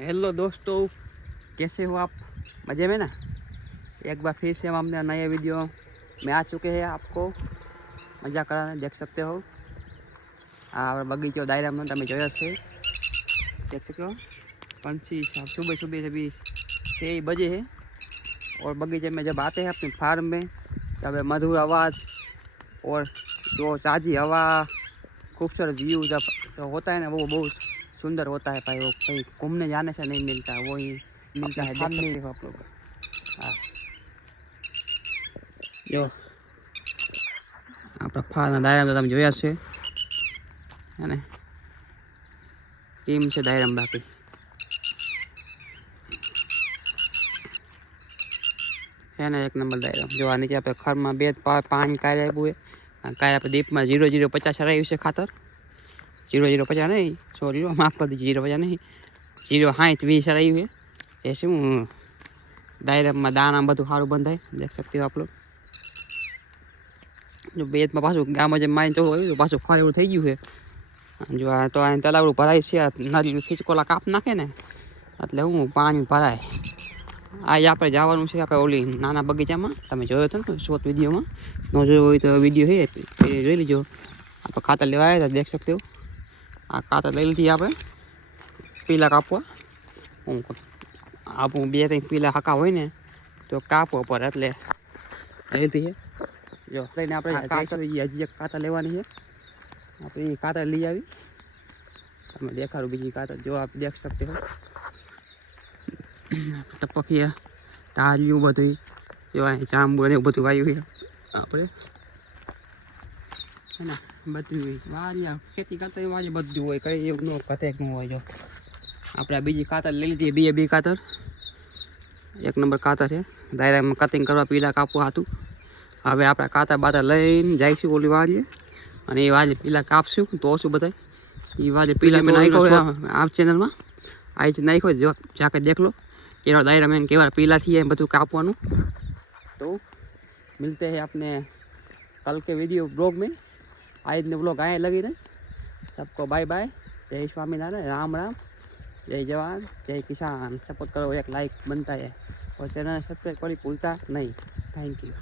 Hello दोस्तों, कैसे हो आप? मज़े में ना। एक बार फिर से हम अपने नए वीडियो में आ चुके हैं, आपको मज़ा कराने देख सकते हो। और बगीचो दायरा में તમે જોયો છે, देख सकते हो। पंछी सुबह सुबह से भी 6 बजे है और बगीचे में जब आते हैं अपने फार्म में तब मधुर आवाज़ और जो ताज़ी हवा, खूबसूरत व्यू जब तो होता है ना, वो बहुत सुंदर होता है भाई। वो कहीं घूमने जाने से नहीं मिलता, वो ही मिलता है। देख सकते हो आप लोग। हाँ, जो આપણા ફાર્મના દાયરામાં તમે જોયા છે અને કેમ છે દાયરામાં બાકી है ना, एक नंबर दायरा। जो आ नीचे આપણે ખરમાં બે પાણી કાઢી આપ્યું है, કાંઈ આપણે દીપમાં 0050 હરાવ્યું છે ખાતર। 0050 नहीं, सॉरी माफ कर दीजिए, 050 नहीं, 060 हराव्યું है। ऐसे હું દાયરામાં દાણા બધું સારું બંધાય, देख सकते हो आप लोग। जो બેતમાં પાછું ગામમાં જે માઇન તો હોય તો પાછું ફાળેલું થઈ ગયું છે। જો આ તો આ તલાવડું ભરાય છે, આ નદીનું ખીચકોલા કાપ નાખે ને એટલે હું પાણી ભરાય। આજે આપણે જવાનું છે આપણે ઓલી નાના બગીચામાં, તમે જોયો હતો ને શોર્ટ વિડીયોમાં। ન જોયો હોય તો વિડીયો છે એ જોઈ લીજો। આપણે ખાતર લેવા આવ્યા હતા, देख सकते हो। આ ખાતર લઈ લીધી આપણે પીલા કાપવા। હું આપણું 2-3 પીલા હકા હોય ને તો કાપવો પડે એટલે લઈ લીધી છે। જો લઈને આપણે ખાતર હજી એક ખાતર લેવાની છે, આપણે એ ખાતર લઈ આવી તમે દેખાડું બીજી ખાતર। જો આપ देख सकते हो, ટપકિયા તારિયું બધું જો અહીં જાંબુ ને એવું બધું વાવ્યું છે આપણે, હે ને। બધું વારિયા ખેતી કરતા હોય બધું હોય, કઈ એવું ન કતેક ન હોય। જો આપણે આ બીજી ખાતર લઈ લીધી, બી ખાતર એક નંબર ખાતર છે। દાયરામાં કટિંગ કરવા પીલા કાપવા હતું। હવે આપણે ખાતર બાતર લઈને જઈશું ઓલી વાડીએ અને એ વાડી પીલા કાપશું તો શું બધાય એ વાડી પીલા મેં નાખ્યો આ ચેનલમાં आई नहीं हो, जो जाकर देख लो कि दायरा में केवल पीला थी बधु कापवानुं। तो मिलते हैं अपने कल के वीडियो ब्लॉग में। आज ने ब्लॉग आए लगी रहे। सबको बाय बाय, जय स्वामीनारायण, राम राम, जय जवान, जय किसान। सपोर्ट करो, एक लाइक बनता है और चैनल सब्सक्राइब करी भूलता नहीं। Thank you.